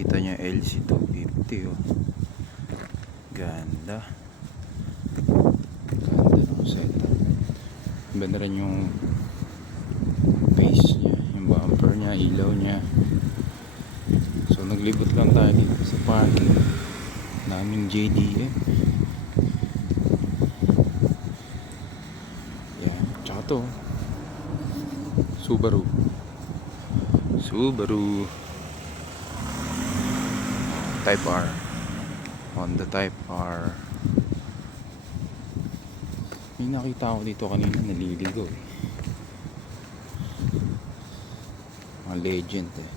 Kita niya LC250 oh. Ganda. Ganda ng setup. Ganda rin yung base niya, yung bumper niya, ilaw niya. So naglibot lang tayo dito sa parking naming JDM. Yan, tsaka to Subaru Type R, Honda Type R. May nakita ako dito kanina naliligaw eh. Mga legend eh.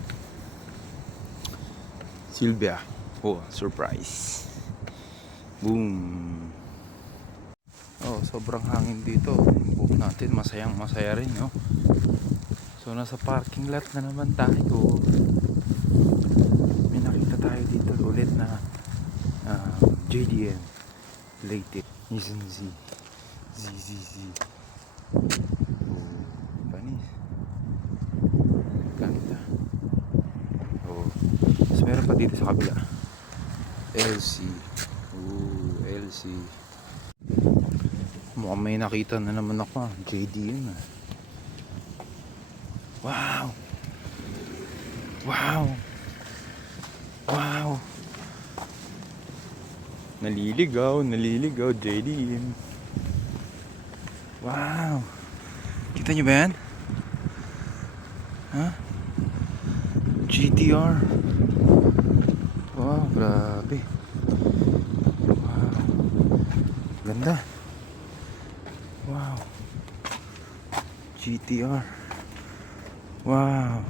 Silvia. Oh, surprise. Boom. Oh, sobrang hangin dito. Yung buhok natin masayang masaya rin, no? So nasa parking lot na naman tayo. May nakita tayo dito ulit na JDM latest Nissan Z. Oh, panis. Ganda. Oh, tapos meron pa dito sa kabila LC. Oh, LC. Mukhang may nakita na naman ako. JDM ah. Wow. Naliligaw JDM. Wow. Kita nyo ba yan? Ha? GTR. Wow, grabe. Wow. Ganda. Wow. GTR. Wow.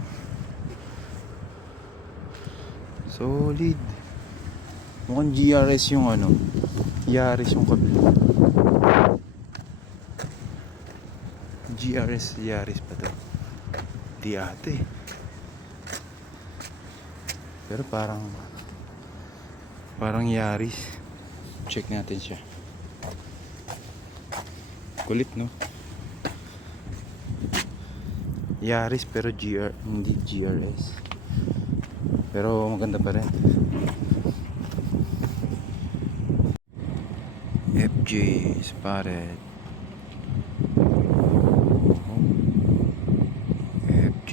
Solid. Mukhang GRS yung ano. Yaris yung kabila. GRS Yaris pa to. Di ate. Pero parang Yaris. Check natin siya. Kulit no. Yaris pero hindi GRS. Pero maganda pa rin. FJ spotted. FJ